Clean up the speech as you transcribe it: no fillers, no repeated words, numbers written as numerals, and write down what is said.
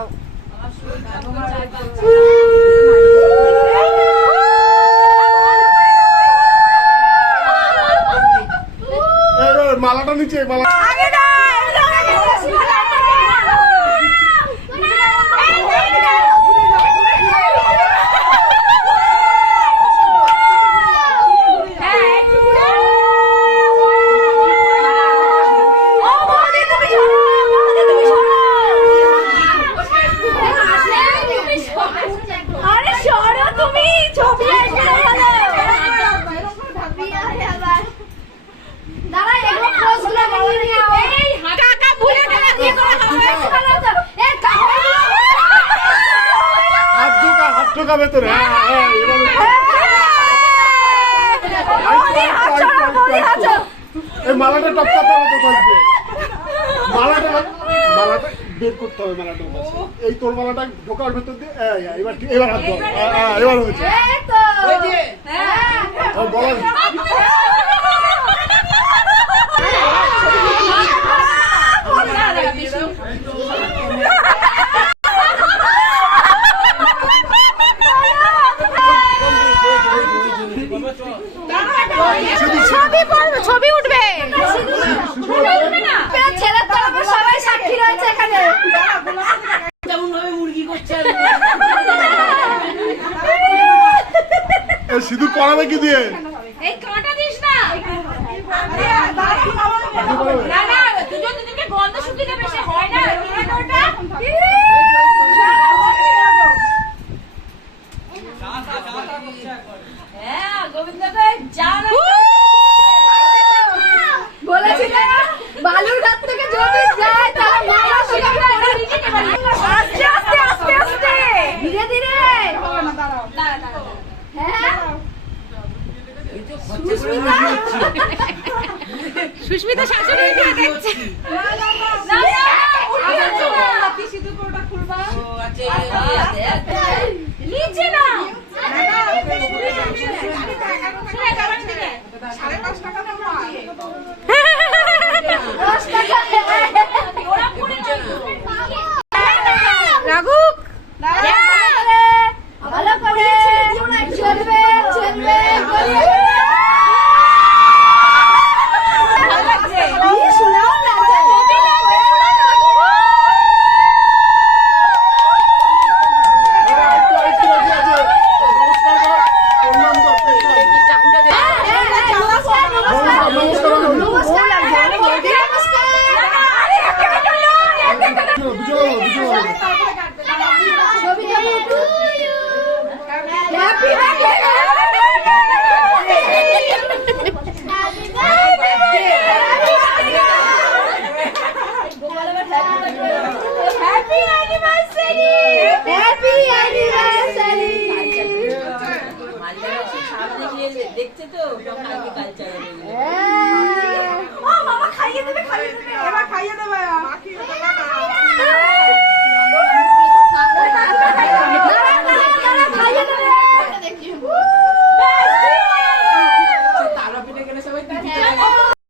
দাও। মালাটা নিচে মালা মালাটা টপকাতে হবে তো মালাটা বের করতে হবে মালাটা এই তোর মালাটা ঢোকার ভেতর দিয়ে এবার হাত ধর এবার হয়েছে বলা ছবি উঠবে ছেলের তরফে সবাই সাক্ষী রয়েছে এখানে যেমন ভাবে মুরগি করছে সিঁদুর পরাবে কি দিয়ে এই কাঁটা দিস না না দুজন দুজনকে গন্ধ শুকিয়ে যাবে সে হয় না ওটা হ্যাঁ গোবিন্দ ভাই যাও বলেছিল বালুর ঘাট থেকে যদি যায় তাহলে মালা শিখে পড়ে নিতে পারে আস্তে আস্তে আস্তে আস্তে ধীরে ধীরে হ্যাঁ সুস্মিতা শাশুড়ি দিয়ে দেখছে কি শুধু কোটা খুলবা ও আচ্ছা নিচে না রাঘুক ভালো করে চলবে চলবে দেখছে তো খাইয়ে দেবে এবার খাইয়ে দেবে